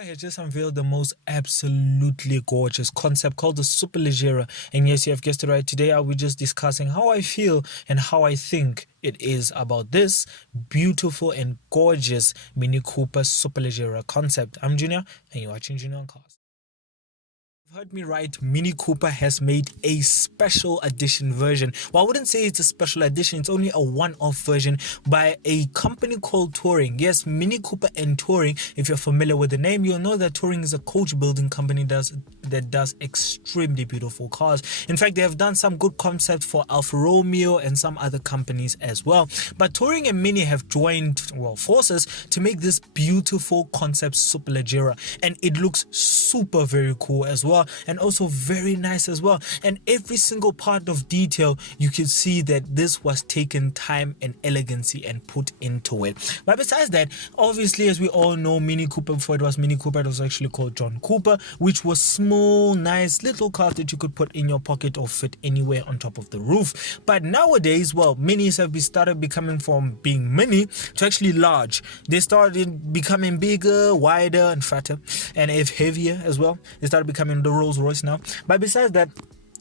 Cooper has just unveiled the most absolutely gorgeous concept called the Superleggera. And yes, you have guessed it right. Today I will be just discussing how I feel and how I think it is about this beautiful and gorgeous Mini Cooper Superleggera concept. I'm Junior and you're watching Junior on Cars. You've heard me right, Mini Cooper has made a special edition version. Well, I wouldn't say it's a special edition, it's only a one-off version by a company called Touring. Yes, Mini Cooper and Touring, if you're familiar with the name, you'll know that Touring is a coach building company that does extremely beautiful cars. In fact, they have done some good concepts for Alfa Romeo and some other companies as well. But Touring and Mini have joined forces to make this beautiful concept Superleggera, and it looks super very cool as well, and also very nice as well. And every single part of detail, you can see that this was taken time and elegancy and put into it. But besides that, obviously, as we all know, Mini Cooper, before it was Mini Cooper, it was actually called John Cooper, which was small, nice little cars that you could put in your pocket or fit anywhere on top of the roof. But nowadays, well, minis have started becoming from being mini to actually large. They started becoming bigger, wider and fatter, and if heavier as well. They started becoming the Rolls Royce now. But besides that,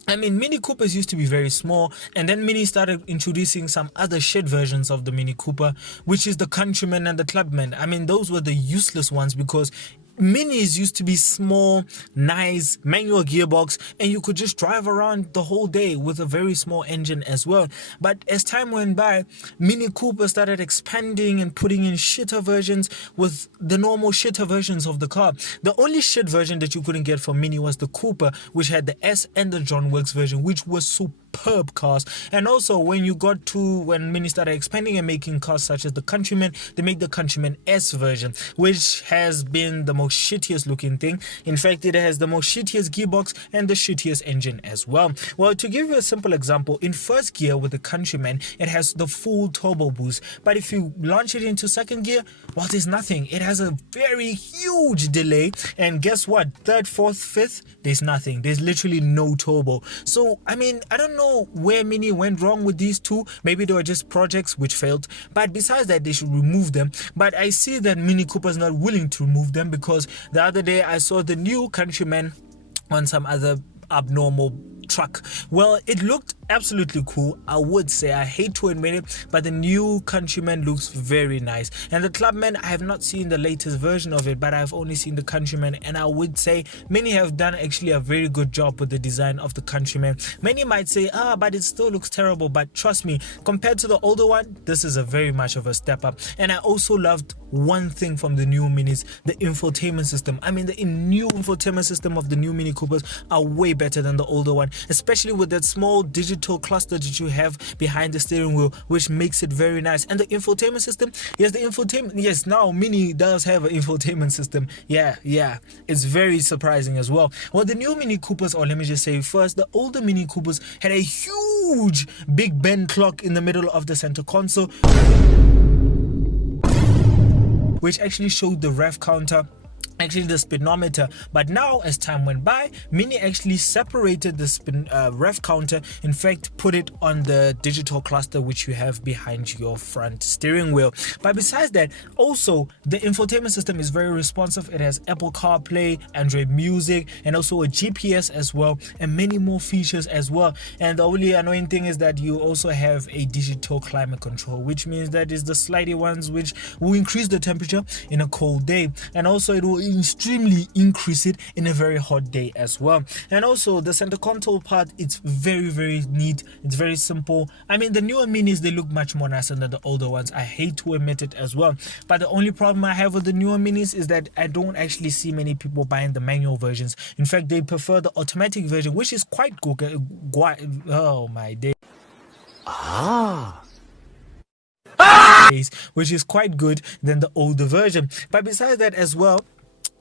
I mean, Mini Coopers used to be very small, and then Mini started introducing some other shit versions of the Mini Cooper, which is the Countryman and the Clubman. I mean, those were the useless ones because Minis used to be small, nice, manual gearbox, and you could just drive around the whole day with a very small engine as well. But as time went by, Mini Cooper started expanding and putting in shitter versions with the normal shitter versions of the car. The only shit version that you couldn't get from Mini was the Cooper, which had the S and the John Wilkes version, which was superb cars. And also when Mini started expanding and making cars such as the Countryman, they made the Countryman S version, which has been the most shittiest looking thing. In fact, it has the most shittiest gearbox and the shittiest engine as well. Well, to give you a simple example, in first gear with the Countryman, it has the full turbo boost, but if you launch it into second gear, well, there's nothing. It has a very huge delay, and guess what, third, fourth, fifth, there's nothing. There's literally no turbo. So I mean, I don't know where Mini went wrong with these two. Maybe they were just projects which failed, but besides that, they should remove them. But I see that Mini Cooper is not willing to remove them, because the other day I saw the new Countryman on some other abnormal truck. Well, it looked absolutely cool, I would say. I hate to admit it, but the new Countryman looks very nice. And the Clubman, I have not seen the latest version of it, but I've only seen the Countryman, and I would say many have done actually a very good job with the design of the Countryman. Many might say, but it still looks terrible, but trust me, compared to the older one, this is a very much of a step up. And I also loved one thing from the new Minis, the infotainment system. I mean, the new infotainment system of the new Mini Coopers are way better than the older one, especially with that small digital cluster that you have behind the steering wheel, which makes it very nice. And the infotainment system, yes, now Mini does have an infotainment system. Yeah, it's very surprising as well. Well, the new Mini Coopers, or let me just say first, the older Mini Coopers had a huge Big Ben clock in the middle of the center console, which actually showed the rev counter, actually the speedometer. But now, as time went by, Mini actually separated the rev counter, in fact put it on the digital cluster which you have behind your front steering wheel. But besides that, also the infotainment system is very responsive. It has Apple CarPlay, Android Music, and also a GPS as well, and many more features as well. And the only annoying thing is that you also have a digital climate control, which means that is the slidey ones which will increase the temperature in a cold day, and also it will extremely increase it in a very hot day as well. And also the center console part, it's very neat, it's very simple. I mean, the newer Minis, they look much more nicer than the older ones. I hate to admit it as well, but the only problem I have with the newer Minis is that I don't actually see many people buying the manual versions. In fact, they prefer the automatic version, which is quite good. Oh my day, which is quite good than the older version. But besides that as well,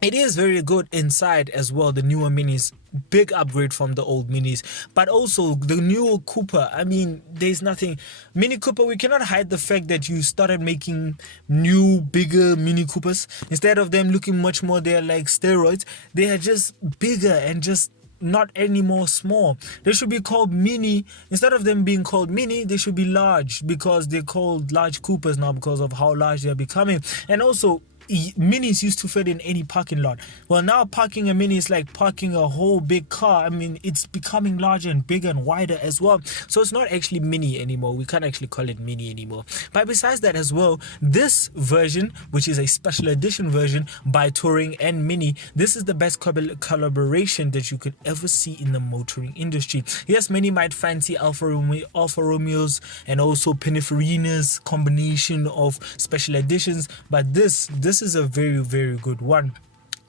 it is very good inside as well, the newer Minis. Big upgrade from the old Minis. But also the new Cooper, I mean, there's nothing. Mini Cooper, we cannot hide the fact that you started making new, bigger Mini Coopers. Instead of them looking much more, they're like steroids. They are just bigger and just not anymore small. They should be called Mini. Instead of them being called Mini, they should be large, because they're called large Coopers now because of how large they're becoming. And also, Minis used to fit in any parking lot. Well, now parking a Mini is like parking a whole big car. I mean, it's becoming larger and bigger and wider as well. So it's not actually Mini anymore. We can't actually call it Mini anymore. But besides that as well, this version, which is a special edition version by Touring and Mini, this is the best collaboration that you could ever see in the motoring industry. Yes, many might fancy Alfa Romeos and also Pininfarina's combination of special editions, but this is a very, very good one.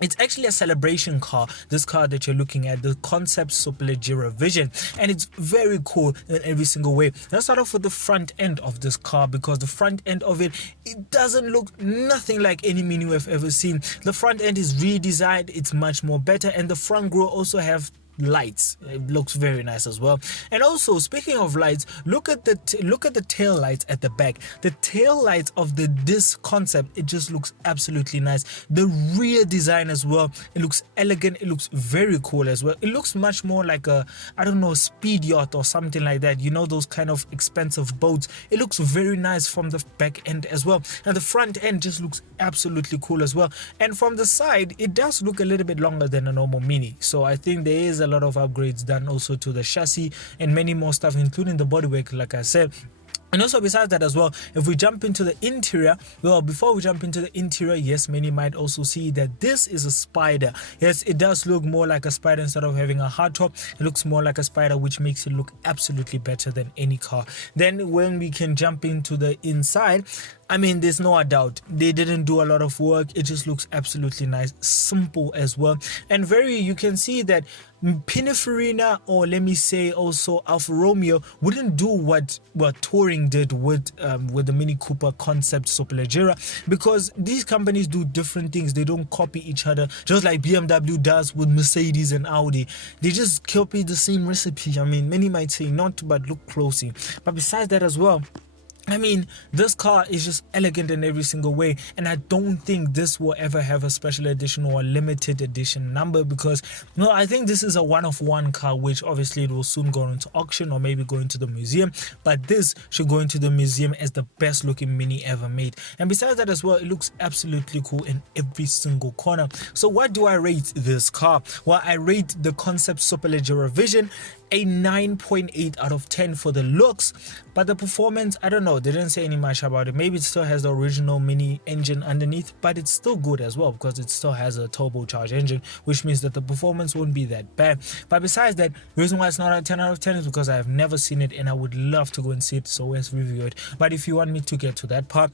It's actually a celebration car, this car that you're looking at, the Concept Superleggera Vision, and it's very cool in every single way. Let's start off with the front end of this car, because the front end of it doesn't look nothing like any Mini we've ever seen. The front end is redesigned, it's much more better, and the front grille also have lights. It looks very nice as well. And also, speaking of lights, look at the tail lights at the back. The tail lights of this concept, it just looks absolutely nice. The rear design as well, it looks elegant, it looks very cool as well. It looks much more like a, I don't know, speed yacht or something like that, you know, those kind of expensive boats. It looks very nice from the back end as well, and the front end just looks absolutely cool as well. And from the side, it does look a little bit longer than a normal Mini, so I think there is a lot of upgrades done also to the chassis and many more stuff, including the bodywork, like I said. And also, besides that as well, if we jump into the interior, well, before we jump into the interior, yes, many might also see that this is a Spider. Yes, it does look more like a Spider instead of having a hardtop. It looks more like a Spider, which makes it look absolutely better than any car. Then when we can jump into the inside, I mean, there's no doubt they didn't do a lot of work. It just looks absolutely nice, simple as well, and you can see that Pininfarina, or let me say also Alfa Romeo, wouldn't do what Touring did with the Mini Cooper Concept Superleggera, because these companies do different things. They don't copy each other, just like BMW does with Mercedes and Audi. They just copy the same recipe. I mean, many might say not, but look closely. But besides that as well, I mean, this car is just elegant in every single way, and I don't think this will ever have a special edition or a limited edition number, because, no, I think this is a one-of-one car, which obviously it will soon go into auction or maybe go into the museum, but this should go into the museum as the best looking Mini ever made. And besides that as well, it looks absolutely cool in every single corner. So what do I rate this car? Well, I rate the Concept Superleggera Vision a 9.8 out of 10 for the looks, but the performance, I don't know, they didn't say any much about it. Maybe it still has the original Mini engine underneath, but it's still good as well, because it still has a turbocharged engine, which means that the performance won't be that bad. But besides that, the reason why it's not a 10 out of 10 is because I have never seen it and I would love to go and see it, so let's review it. But if you want me to get to that part,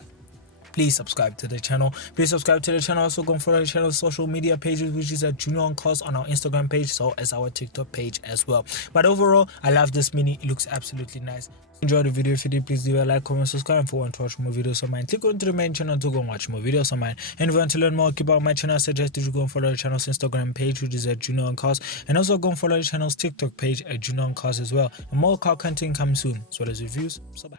please subscribe to the channel. Also go and follow the channel's social media pages, which is at Junior on Cars on our Instagram page, so as our TikTok page as well. But overall, I love this Mini. It looks absolutely nice. Enjoy the video. If you did, please leave a like, comment, subscribe. And if you want to watch more videos of mine, click on to the main channel to go and watch more videos of mine. And if you want to learn more about my channel, I suggest that you go and follow the channel's Instagram page, which is at Junior on Cars, and also go and follow the channel's TikTok page at Junior on Cars as well. And more car content comes soon, as well as reviews. So bye.